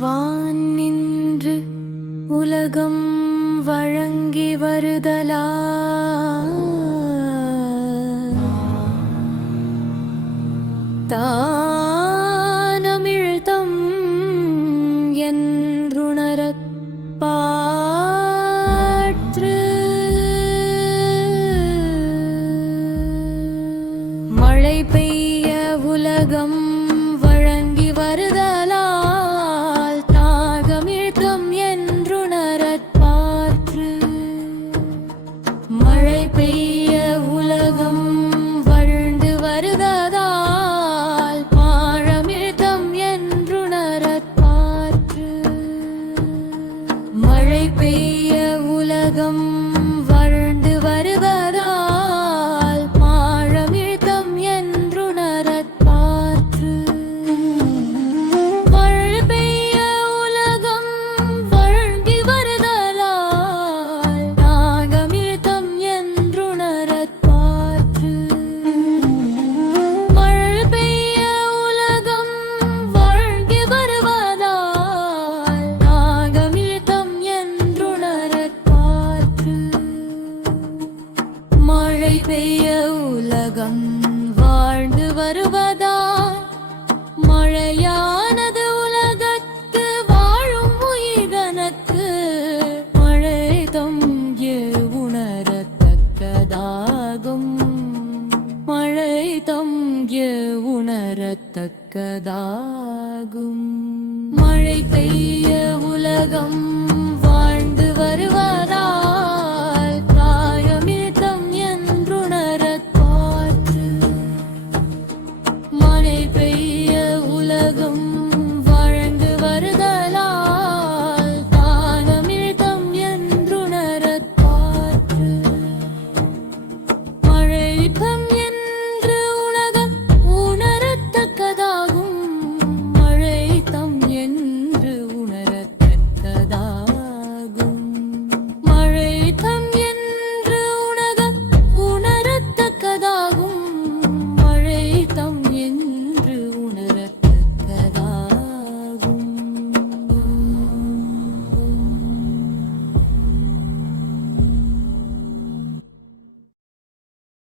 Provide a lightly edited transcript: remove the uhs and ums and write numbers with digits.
வான் நின்று உலகம் வழங்கி வருதலா தானமிழ்தம் என்றுணரப் பாற்று மழை பெய்ய உலகம் வழங்கி வருதலால் தாகமிழ்தம் என்றுணரப் பாற்று மழை பெய்ய உலகம் வழண்டு வருதலால் பாழமிழ்தம் என்றுணரப் பாற்று மழை பெய்ய உலகம் வறண்டு வருவதால் பாழமிழ்தம் என்றுணரப் பாற்று மழை பெய்ய உலகம் வழங்கி வருதலால் தாகமிழ்தம் என்றுணரப் பாற்று மழை பெய்ய உலகம் வழங்கி வருவதால் தாகமிழ்தம் என்றுணரப் பாற்று மழை பெய்ய உலகம் வாழ்ந்து வருவதால் மழையானது உலகத்து வாழும் உயிர்கனக்கு மழைதம் உணரத்தக்கதாகும் மழைதம் உணரத்தக்கதாகும் மழை பெய்ய உலகம்